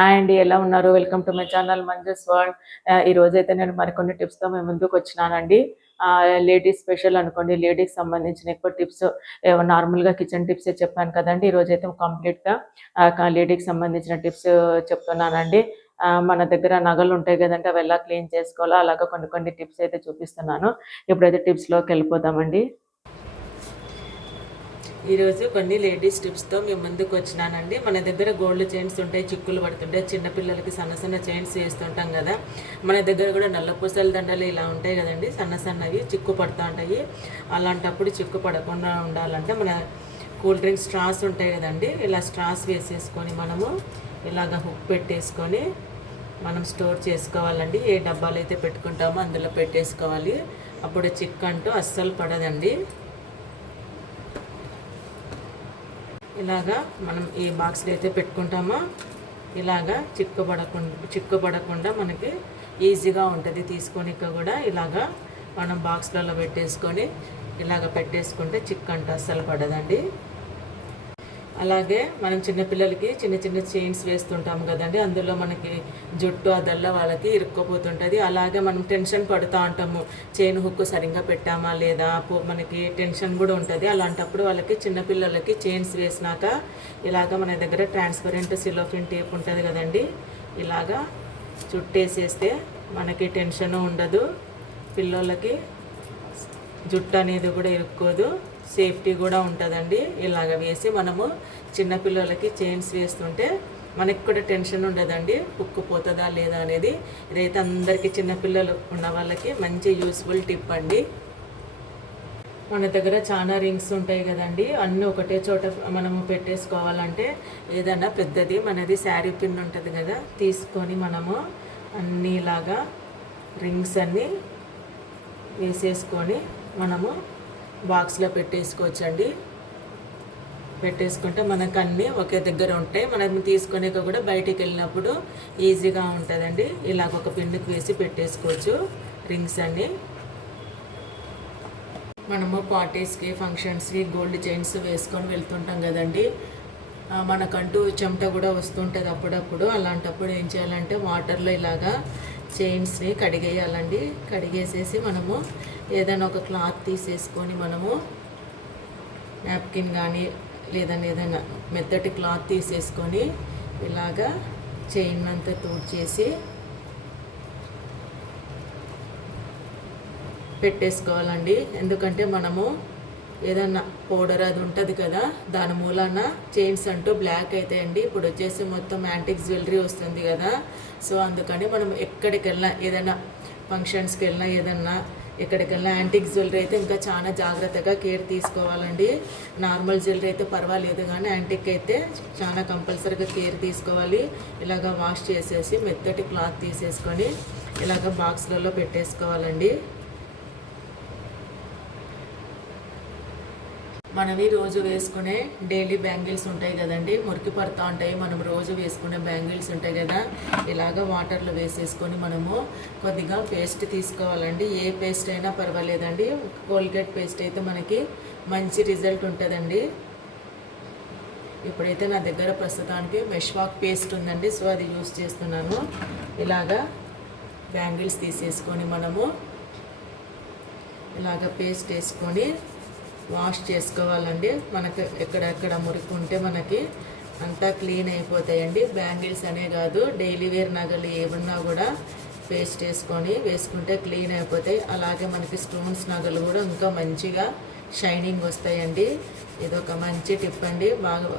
Hi అండి, ఎలా ఉన్నారు? Welcome to my channel Manju's world. ఈ రోజైతే నేను మరికొన్ని టిప్స్తో మేము ముందుకు వచ్చినానండి. లేడీస్ స్పెషల్ అనుకోండి, లేడీస్ సంబంధించిన ఎక్కువ టిప్స్, నార్మల్గా కిచెన్ టిప్సే చెప్పాను కదండి. ఈరోజైతే కంప్లీట్గా లేడీకి సంబంధించిన టిప్స్ చెప్తున్నానండి. మన దగ్గర నగలు ఉంటాయి కదంటే అవి ఎలా క్లీన్ చేసుకోవాలో అలాగా కొన్ని టిప్స్ అయితే చూపిస్తున్నాను. ఇప్పుడైతే టిప్స్లోకి వెళ్ళిపోతామండి. ఈరోజు కొన్ని లేడీస్ టిప్స్తో మేము ముందుకు వచ్చినానండి. మన దగ్గర గోల్డ్ చైన్స్ ఉంటాయి, చిక్కులు పడుతుంటాయి, చిన్నపిల్లలకి సన్న చైన్స్ వేస్తుంటాం కదా. మన దగ్గర కూడా నల్ల పూసల దండలు ఇలా ఉంటాయి కదండి, సన్నవి చిక్కు పడుతూ ఉంటాయి. అలాంటప్పుడు చిక్కు పడకుండా ఉండాలంటే మన కూల్ డ్రింక్స్ స్ట్రాస్ ఉంటాయి కదండి, ఇలా స్ట్రాస్ వేసేసుకొని మనము ఇలాగ హుక్ పెట్టేసుకొని మనం స్టోర్ చేసుకోవాలండి. ఏ డబ్బాలు అయితే పెట్టుకుంటామో అందులో పెట్టేసుకోవాలి. అప్పుడు చిక్కు అంటూ అస్సలు పడదండి. ఇలాగా మనం ఏ బాక్స్లో అయితే పెట్టుకుంటామో ఇలాగా చిక్కుపడకుండా మనకి ఈజీగా ఉంటుంది తీసుకోనిక కూడా. ఇలాగా మనం బాక్స్లలో పెట్టేసుకొని ఇలాగ పెట్టేసుకుంటే చిక్కు అంటూ అస్సలు పడదండి. అలాగే మనం చిన్నపిల్లలకి చిన్న చైన్స్ వేస్తుంటాం కదండి, అందులో మనకి జుట్టు అదల్లా వాళ్ళకి ఇరుక్కుపోతుంటుంది. అలాగే మనం టెన్షన్ పడుతూ ఉంటాము, చైన్ హుక్ సరిగ్గా పెట్టామా లేదా, మనకి టెన్షన్ కూడా ఉంటుంది. అలాంటప్పుడు వాళ్ళకి చిన్నపిల్లలకి చైన్స్ వేసినాక ఇలాగ మన దగ్గర ట్రాన్స్పరెంట్ సిలోఫిన్ టేప్ ఉంటుంది కదండి, ఇలాగా చుట్టేసేస్తే మనకి టెన్షన్ ఉండదు, పిల్లలకి జుట్టు అనేది కూడా ఇరుక్కోదు, సేఫ్టీ కూడా ఉంటుందండి. ఇలాగ వేసి మనము చిన్నపిల్లలకి చైన్స్ వేస్తుంటే మనకి కూడా టెన్షన్ ఉండదండి, ఉక్కుపోతుందా లేదా అనేది. ఇదైతే అందరికీ చిన్నపిల్లలు ఉన్న వాళ్ళకి మంచి యూస్ఫుల్ టిప్ అండి. మన దగ్గర చాలా రింగ్స్ ఉంటాయి కదండి, అన్నీ ఒకటే చోట మనము పెట్టేసుకోవాలంటే ఏదైనా పెద్దది మనది శారీ పిన్ ఉంటుంది కదా, తీసుకొని మనము అన్నీ ఇలాగా రింగ్స్ అన్నీ వేసేసుకొని మనము బాక్స్లో పెట్టేసుకోవచ్చండి. పెట్టేసుకుంటే మనకు అన్నీ ఒకే దగ్గర ఉంటాయి, మనం తీసుకునేక కూడా బయటికి వెళ్ళినప్పుడు ఈజీగా ఉంటుందండి. ఇలాగ ఒక పిన్నుకి వేసి పెట్టేసుకోవచ్చు రింగ్స్ అన్నీ. మనము పార్టీస్కి ఫంక్షన్స్కి గోల్డ్ చైన్స్ వేసుకొని వెళ్తుంటాం కదండి, మనకంటూ చెమట కూడా వస్తుంటుంది అప్పుడప్పుడు. అలాంటప్పుడు ఏం చేయాలంటే వాటర్లో ఇలాగా చైన్స్ని కడిగేయాలండి. కడిగేసేసి మనము ఏదైనా ఒక క్లాత్ తీసేసుకొని మనము నాప్కిన్ కానీ ఏదైనా మెత్తటి క్లాత్ తీసేసుకొని ఇలాగా చైన్ అంతా తూడ్చేసి పెట్టేసుకోవాలండి. ఎందుకంటే మనము ఏదన్నా పౌడర్ అది ఉంటుంది కదా, దాని మూలాన చైన్స్ అంటూ బ్లాక్ అవుతాయండి. ఇప్పుడు వచ్చేసి మొత్తం యాంటిక్ జ్యువెలరీ వస్తుంది కదా, సో అందుకని మనం ఎక్కడికి వెళ్ళినా, ఏదైనా ఫంక్షన్స్కి వెళ్ళినా, ఏదన్నా ఎక్కడికి వెళ్ళినా యాంటిక్ జ్యువెలరీ అయితే ఇంకా చాలా జాగ్రత్తగా కేర్ తీసుకోవాలండి. నార్మల్ జ్యువెలరీ అయితే పర్వాలేదు, కానీ యాంటిక్ అయితే చాలా కంపల్సరీగా కేర్ తీసుకోవాలి. ఇలాగ వాష్ చేసేసి మెత్తటి క్లాత్ తీసేసుకొని ఇలాగ బాక్స్లలో పెట్టేసుకోవాలండి. మనవి రోజు వేసుకునే డైలీ బ్యాంగిల్స్ ఉంటాయి కదండి, మురికి పడుతూ ఉంటాయి, మనం రోజు వేసుకునే బ్యాంగిల్స్ ఉంటాయి కదా, ఇలాగ వాటర్లో వేసేసుకొని మనము కొద్దిగా పేస్ట్ తీసుకోవాలండి. ఏ పేస్ట్ అయినా పర్వాలేదండి, కోల్గేట్ పేస్ట్ అయితే మనకి మంచి రిజల్ట్ ఉంటుందండి. ఇప్పుడైతే నా దగ్గర ప్రస్తుతానికి మెష్వాక్ పేస్ట్ ఉందండి, సో అది యూస్ చేస్తున్నాను. ఇలాగా బ్యాంగిల్స్ తీసేసుకొని మనము ఇలాగ పేస్ట్ వేసుకొని వాష్ చేసుకోవాలండి. మనకు ఎక్కడెక్కడ మురికి ఉంటే మనకి అంతా క్లీన్ అయిపోతాయండి. బ్యాంగిల్స్ అనే కాదు, డైలీ వేర్ నగలు ఏమన్నా కూడా పేస్ట్ వేసుకుంటే క్లీన్ అయిపోతాయి. అలాగే మనకి స్టోన్స్ నగలు కూడా ఇంకా మంచిగా షైనింగ్ వస్తాయండి. ఇదొక మంచి టిప్ అండి, బాగా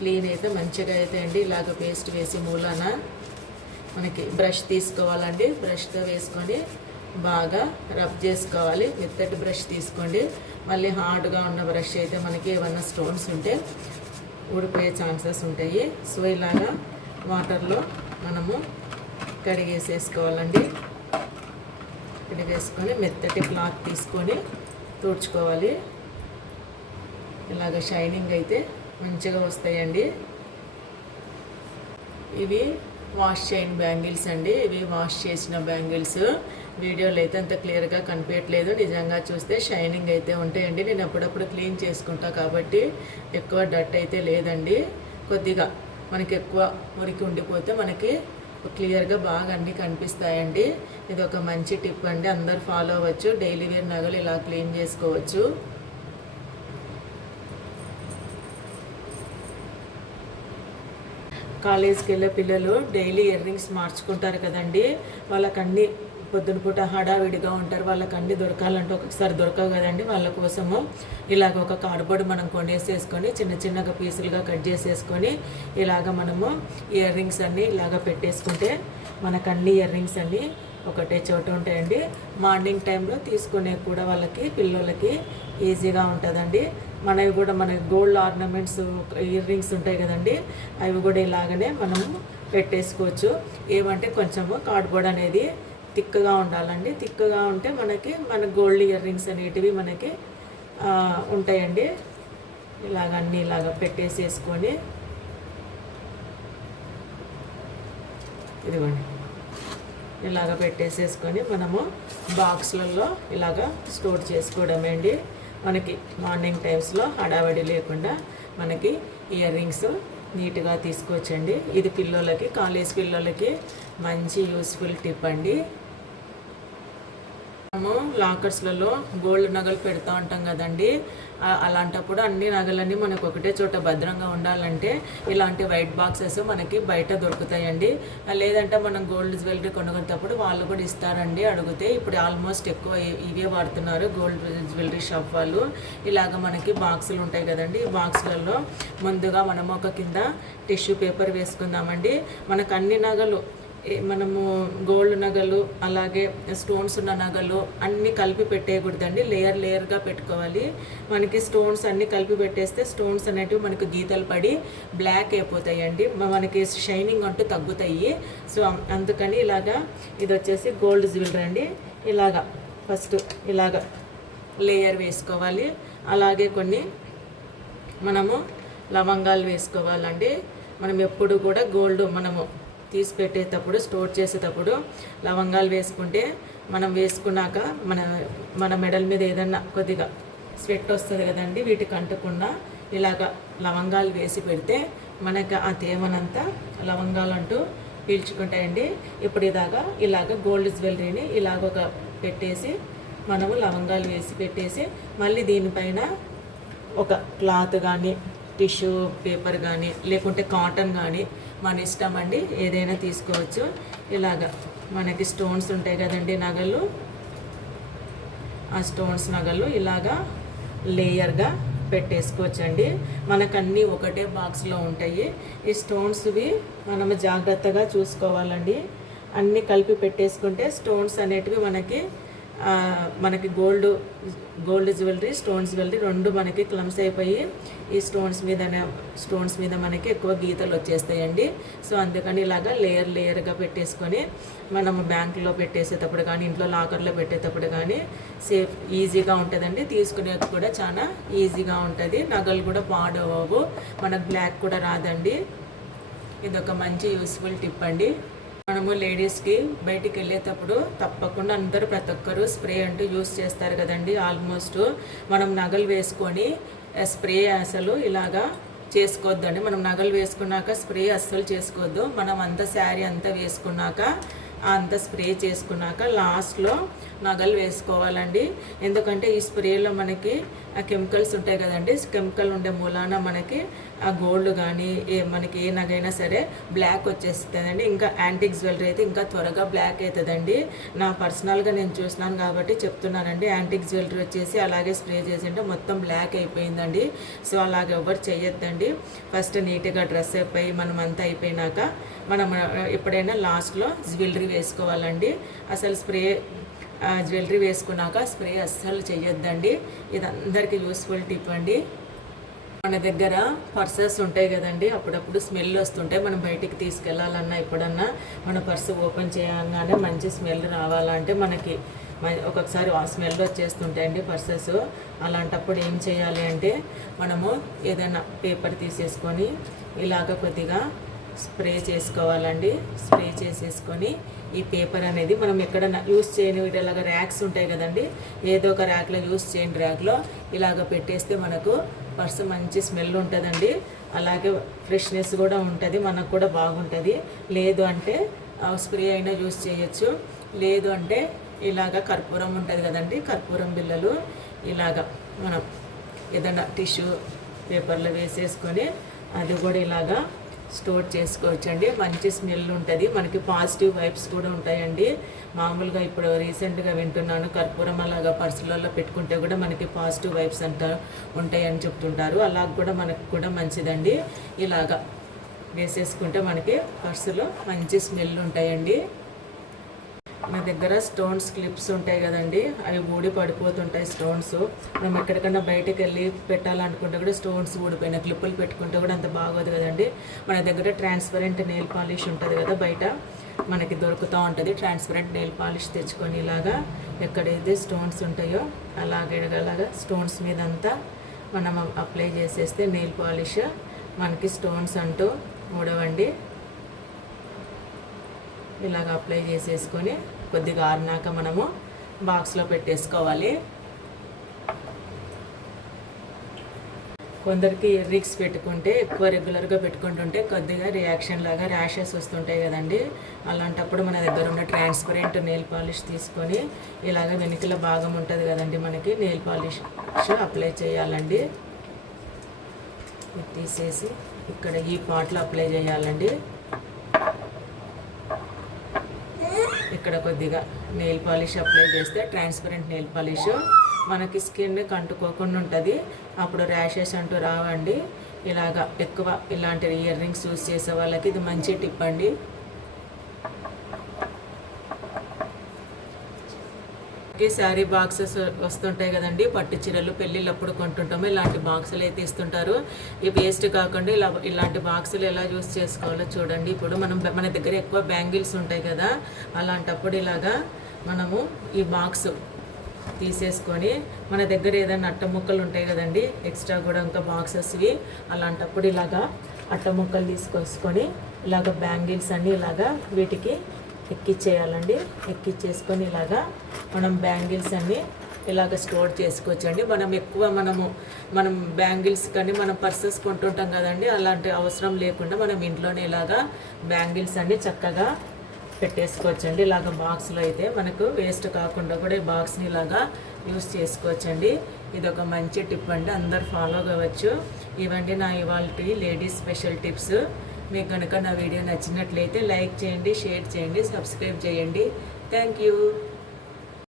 క్లీన్ అయితే మంచిగా అవుతాయండి. ఇలాగ పేస్ట్ వేసి మూలాన మనకి బ్రష్ తీసుకోవాలండి, బ్రష్తో వేసుకొని బాగా రబ్ చేసుకోవాలి. మెత్తటి బ్రష్ తీసుకోండి, మళ్ళీ హార్డ్గా ఉన్న బ్రష్ అయితే మనకి ఏమన్నా స్టోన్స్ ఉంటే ఊడిపోయే ఛాన్సెస్ ఉంటాయి. సో ఇలాగా వాటర్లో మనము కడిగేసేసుకోవాలండి. కడిగేసుకొని మెత్తటి క్లాత్ తీసుకొని తుడుచుకోవాలి. ఇలాగ షైనింగ్ అయితే మంచిగా వస్తాయండి. ఇవి వాష్ చేయని బ్యాంగిల్స్ అండి, ఇవి వాష్ చేసిన బ్యాంగిల్స్. వీడియోలో అయితే అంత క్లియర్గా కనిపించట్లేదు, నిజంగా చూస్తే షైనింగ్ అయితే ఉంటాయండి. నేను అప్పుడప్పుడు క్లీన్ చేసుకుంటా కాబట్టి ఎక్కువ డట్ అయితే లేదండి. కొద్దిగా మనకి ఎక్కువ మురికి ఉండిపోతే మనకి క్లియర్గా బాగా అన్నీ కనిపిస్తాయండి. ఇది ఒక మంచి టిప్ అండి, అందరు ఫాలో అవ్వచ్చు. డైలీ వేర్ నగలు ఇలా క్లీన్ చేసుకోవచ్చు. కాలేజ్కి వెళ్ళే పిల్లలు డైలీ ఇయర్ రింగ్స్ మార్చుకుంటారు కదండి. వాళ్ళకన్నీ పొద్దున పూట హడావిడిగా ఉంటారు, వాళ్ళకన్నీ దొరకాలంటే ఒక్కొక్కసారి దొరకవు కదండి. వాళ్ళ కోసము ఇలాగ ఒక కార్డ్బోర్డ్ మనం కొనేసేసుకొని చిన్న చిన్నగా పీసులుగా కట్ చేసేసుకొని ఇలాగ మనము ఇయర్ రింగ్స్ అన్నీ ఇలాగ పెట్టేసుకుంటే మనకన్నీ ఇయర్ రింగ్స్ అన్నీ ఒకటే చోట ఉంటాయండి. మార్నింగ్ టైంలో తీసుకునే కూడా వాళ్ళకి పిల్లలకి ఈజీగా ఉంటుందండి. మనవి కూడా మన గోల్డ్ ఆర్నమెంట్స్ ఇయర్ రింగ్స్ ఉంటాయి కదండి, అవి కూడా ఇలాగనే మనము పెట్టేసుకోవచ్చు. ఏమంటే కొంచెము కార్డ్బోర్డ్ అనేది థిక్గా ఉండాలండి. థిక్గా ఉంటే మన గోల్డ్ ఇయర్ రింగ్స్ అనేటివి మనకి ఉంటాయండి. ఇలాగ అన్నీ ఇలాగ పెట్టేసేసుకొని ఇదిగోండి ఇలాగ పెట్టేసేసుకొని మనము బాక్స్లలో ఇలాగ స్టోర్ చేసుకోవడమే అండి. మనకి మార్నింగ్ టైమ్స్లో హడావడి లేకుండా మనకి ఇయర్ రింగ్స్ నీట్గా తీసుకోవచ్చండి. ఇది పిల్లలకి, కాలేజ్ పిల్లలకి మంచి యూస్ఫుల్ టిప్ అండి. మనము లాకర్స్లలో గోల్డ్ నగలు పెడతా ఉంటాం కదండి, అలాంటప్పుడు అన్ని నగలన్నీ మనకు ఒకటే చోట భద్రంగా ఉండాలంటే ఇలాంటి వైట్ బాక్సెస్ మనకి బయట దొరుకుతాయండి. లేదంటే మనం గోల్డ్ జ్యువెలరీ కొనుక్కునేటప్పుడు వాళ్ళు కూడా ఇస్తారండి అడిగితే. ఇప్పుడు ఆల్మోస్ట్ ఎక్కువ ఇవే వాడుతున్నారు గోల్డ్ జ్యువెలరీ షాప్ వాళ్ళు. ఇలాగ మనకి బాక్సులు ఉంటాయి కదండి, ఈ బాక్సులలో ముందుగా మనము ఒక కింద టిష్యూ పేపర్ వేసుకుందామండి. మనకు అన్ని నగలు, మనము గోల్డ్ నగలు అలాగే స్టోన్స్ ఉన్న నగలు అన్నీ కలిపి పెట్టేయకూడదండి, లేయర్గా పెట్టుకోవాలి. మనకి స్టోన్స్ అన్నీ కలిపి పెట్టేస్తే స్టోన్స్ అనేటివి మనకు గీతలు పడి బ్లాక్ అయిపోతాయండి, మనకి షైనింగ్ అంటూ తగ్గుతాయి. సో అందుకని ఇలాగా ఇది వచ్చేసి గోల్డ్ జ్యువెలరీ అండి. ఇలాగా ఫస్ట్ ఇలాగ లేయర్ వేసుకోవాలి. అలాగే కొన్ని మనము లవంగాలు వేసుకోవాలండి. మనం ఎప్పుడు కూడా గోల్డ్ మనము తీసి పెట్టేటప్పుడు, స్టోర్ చేసేటప్పుడు లవంగాలు వేసుకుంటే మనం వేసుకున్నాక మన మెడల్ మీద ఏదన్నా కొద్దిగా స్వెట్ వస్తుంది కదండి, వీటికి అంటకుండా ఇలాగ లవంగాలు వేసి పెడితే మనకు ఆ తేమనంతా లవంగాలు అంటూ పీల్చుకుంటాయండి. ఇప్పుడు ఇలాగ గోల్డ్ జ్యువెలరీని ఇలాగ ఒక పెట్టేసి మనము లవంగాలు వేసి పెట్టేసి మళ్ళీ దీనిపైన ఒక క్లాత్ కానీ టిష్యూ పేపర్ కానీ లేకుంటే కాటన్ కానీ మన ఇష్టం అండి, ఏదైనా తీసుకోవచ్చు. ఇలాగ మనకి స్టోన్స్ ఉంటాయి కదండి నగలు, ఆ స్టోన్స్ నగలు ఇలాగా లేయర్గా పెట్టేసుకోవచ్చండి. మనకన్నీ ఒకటే బాక్స్లో ఉంటాయి. ఈ స్టోన్స్వి మనము జాగ్రత్తగా చూసుకోవాలండి. అన్నీ కలిపి పెట్టేసుకుంటే స్టోన్స్ అనేటివి మనకి గోల్డ్ జ్యువెలరీ, స్టోన్స్ జ్యువెలరీ రెండు మనకి క్లమ్స్ అయిపోయి ఈ స్టోన్స్ మీద మనకి ఎక్కువ గీతలు వచ్చేస్తాయండి. సో అందుకని ఇలాగా లేయర్గా పెట్టేసుకొని మనము బ్యాంకులో పెట్టేసేటప్పుడు కానీ ఇంట్లో లాకర్లో పెట్టేటప్పుడు కానీ సేఫ్ ఈజీగా ఉంటుందండి. తీసుకునేది కూడా చాలా ఈజీగా ఉంటుంది. నగలు కూడా పాడవవు, మనకు బ్లాక్ కూడా రాదండి. ఇదొక మంచి యూస్ఫుల్ టిప్ అండి. మనము లేడీస్కి బయటికి వెళ్ళేటప్పుడు తప్పకుండా ప్రతి ఒక్కరు స్ప్రే అంటూ యూస్ చేస్తారు కదండి. ఆల్మోస్ట్ మనం నగలు వేసుకొని స్ప్రే అసలు ఇలాగా చేసుకోవద్దండి. మనం నగలు వేసుకున్నాక స్ప్రే అస్సలు చేసుకోవద్దు. మనం అంత శారీ అంతా వేసుకున్నాక అంత స్ప్రే చేసుకున్నాక లాస్ట్లో నగలు వేసుకోవాలండి. ఎందుకంటే ఈ స్ప్రేలో మనకి ఆ కెమికల్స్ ఉంటాయి కదండి, కెమికల్ ఉండే మూలాన మనకి ఆ గోల్డ్ కానీ మనకి ఏ నగైనా సరే బ్లాక్ వచ్చేస్తుందండి. ఇంకా యాంటిక్ జ్యువెలరీ అయితే ఇంకా త్వరగా బ్లాక్ అవుతుందండి. నా పర్సనల్గా నేను చూసినాను కాబట్టి చెప్తున్నానండి. యాంటిక్ జ్యువెలరీ వచ్చేసి అలాగే స్ప్రే చేసింటే మొత్తం బ్లాక్ అయిపోయిందండి. సో అలాగే ఎవరు చేయొద్దండి. ఫస్ట్ నీట్గా డ్రెస్ అయిపోయి మనం అంతా అయిపోయినాక మనం ఎప్పుడైనా లాస్ట్లో జ్యువెలరీ వేసుకోవాలండి. అసలు జ్యువెలరీ వేసుకున్నాక స్ప్రే అస్సలు చేయొద్దండి. ఇది అందరికీ యూస్ఫుల్ టిప్ అండి. మన దగ్గర పర్సెస్ ఉంటాయి కదండి, అప్పుడప్పుడు స్మెల్ వస్తుంటాయి. మనం బయటికి తీసుకెళ్ళాలన్నా ఎప్పుడన్నా మన పర్సు ఓపెన్ చేయగానే మంచి స్మెల్ రావాలంటే మనకి ఒక్కొక్కసారి ఆ స్మెల్ వచ్చేస్తుంటాయండి పర్సెస్. అలాంటప్పుడు ఏం చేయాలి అంటే మనము ఏదైనా పేపర్ తీసేసుకొని ఇలాగ కొద్దిగా స్ప్రే చేసుకోవాలండి. స్ప్రే చేసేసుకొని ఈ పేపర్ అనేది మనం ఎక్కడన్నా యూస్ చేయని ఇలాగ ర్యాక్స్ ఉంటాయి కదండి, ఏదో ఒక ర్యాక్లో యూస్ చేయని ర్యాక్లో ఇలాగ పెట్టేస్తే మనకు పర్సు మంచి స్మెల్ ఉంటుందండి. అలాగే ఫ్రెష్నెస్ కూడా ఉంటుంది, మనకు కూడా బాగుంటుంది. లేదు అంటే స్ప్రే అయినా యూస్ చేయొచ్చు. లేదు అంటే ఇలాగ కర్పూరం ఉంటుంది కదండి, కర్పూరం బిళ్ళలు ఇలాగ మనం ఏదైనా టిష్యూ పేపర్లో వేసేసుకొని అది కూడా ఇలాగా స్టోర్ చేసుకోవచ్చండి. మంచి స్మెల్ ఉంటుంది, మనకి పాజిటివ్ వైబ్స్ కూడా ఉంటాయండి. మామూలుగా ఇప్పుడు రీసెంట్గా వింటున్నాను, కర్పూరం అలాగా పర్సులలో పెట్టుకుంటే కూడా మనకి పాజిటివ్ వైబ్స్ అంతా ఉంటాయని చెప్తుంటారు. అలా కూడా మనకు కూడా మంచిదండి. ఇలాగా వేసేసుకుంటే మనకి పర్సులో మంచి స్మెల్ ఉంటాయండి. మన దగ్గర స్టోన్స్ క్లిప్స్ ఉంటాయి కదండి, అవి ఊడి పడిపోతుంటాయి స్టోన్స్. మనం ఎక్కడికన్నా బయటకు వెళ్ళి పెట్టాలనుకుంటే కూడా స్టోన్స్ ఊడిపోయిన క్లిప్పులు పెట్టుకుంటే కూడా అంత బాగోదు కదండి. మన దగ్గర ట్రాన్స్పరెంట్ నెయిల్ పాలిష్ ఉంటుంది కదా, బయట మనకి దొరుకుతూ ఉంటుంది. ట్రాన్స్పరెంట్ నెయిల్ పాలిష్ తెచ్చుకొని ఇలాగా ఎక్కడైతే స్టోన్స్ ఉంటాయో అలాగా స్టోన్స్ మీద అంతా మనం అప్లై చేసేస్తే నెయిల్ పాలిష్ మనకి స్టోన్స్ అంటూ ఊడవండి. ఇలాగ అప్లై చేసేసుకొని కొద్దిగా ఆరినాక మనము బాక్స్లో పెట్టేసుకోవాలి. కొందరికి ఇయర్ రింగ్స్ పెట్టుకుంటే ఎక్కువ రెగ్యులర్గా పెట్టుకుంటుంటే కొద్దిగా రియాక్షన్ లాగా ర్యాషెస్ వస్తుంటాయి కదండి. అలాంటప్పుడు మన దగ్గర ఉన్న ట్రాన్స్పరెంట్ నెయిల్ పాలిష్ తీసుకొని ఇలాగ వెనుకల భాగం ఉంటుంది కదండి, మనకి నెయిల్ పాలిష్ అప్లై చేయాలండి. తీసేసి ఇక్కడ ఈ పార్ట్లో అప్లై చేయాలండి. ఇక్కడ కొద్దిగా నెయిల్ పాలిష్ అప్లై చేస్తే ట్రాన్స్పరెంట్ నెయిల్ పాలిష్ మనకి స్కిన్ కంటుకోకుండా ఉంటుంది. అప్పుడు ర్యాషెస్ అంటూ రావండి. ఇలాగా ఎక్కువ ఇలాంటి ఇయర్ రింగ్స్ యూస్ చేసే వాళ్ళకి ఇది మంచి టిప్ అండి. శారీ బాక్సెస్ వస్తుంటాయి కదండి, పట్టు చీరలు పెళ్ళిళ్ళప్పుడు కొంటుంటాము. ఇలాంటి బాక్సులు అయితే ఇస్తుంటారు. ఈ వేస్ట్ కాకుండా ఇలాంటి బాక్సులు ఎలా యూస్ చేసుకోవాలో చూడండి. ఇప్పుడు మన దగ్గర ఎక్కువ బ్యాంగిల్స్ ఉంటాయి కదా, అలాంటప్పుడు ఇలాగా మనము ఈ బాక్స్ తీసేసుకొని మన దగ్గర ఏదైనా అట్ట ముక్కలు ఉంటాయి కదండి, ఎక్స్ట్రా కూడా ఇంకా బాక్సెస్వి, అలాంటప్పుడు ఇలాగా అట్ట ముక్కలు తీసుకొసుకొని ఇలాగ బ్యాంగిల్స్ అన్నీ ఇలాగా వీటికి ఎక్కిచ్చేయాలండి. ఎక్కిచ్చేసుకొని ఇలాగా మనం బ్యాంగిల్స్ అన్నీ ఇలాగ స్టోర్ చేసుకోవచ్చండి. మనం బ్యాంగిల్స్ కానీ మనం పర్సెస్ కొంటుంటాం కదండి, అలాంటి అవసరం లేకుండా మనం ఇంట్లోనే ఇలాగా బ్యాంగిల్స్ అన్నీ చక్కగా పెట్టేసుకోవచ్చండి. ఇలాగ బాక్స్లో అయితే మనకు వేస్ట్ కాకుండా కూడా ఈ బాక్స్ని ఇలాగా యూస్ చేసుకోవచ్చండి. ఇది ఒక మంచి టిప్ అండి, అందరు ఫాలో కావచ్చు. ఇవండి నా ఇవాళ లేడీస్ స్పెషల్ టిప్స్. మీకు కనుక నా వీడియో నచ్చినట్లయితే లైక్ చేయండి, షేర్ చేయండి, సబ్స్క్రైబ్ చేయండి. Thank you.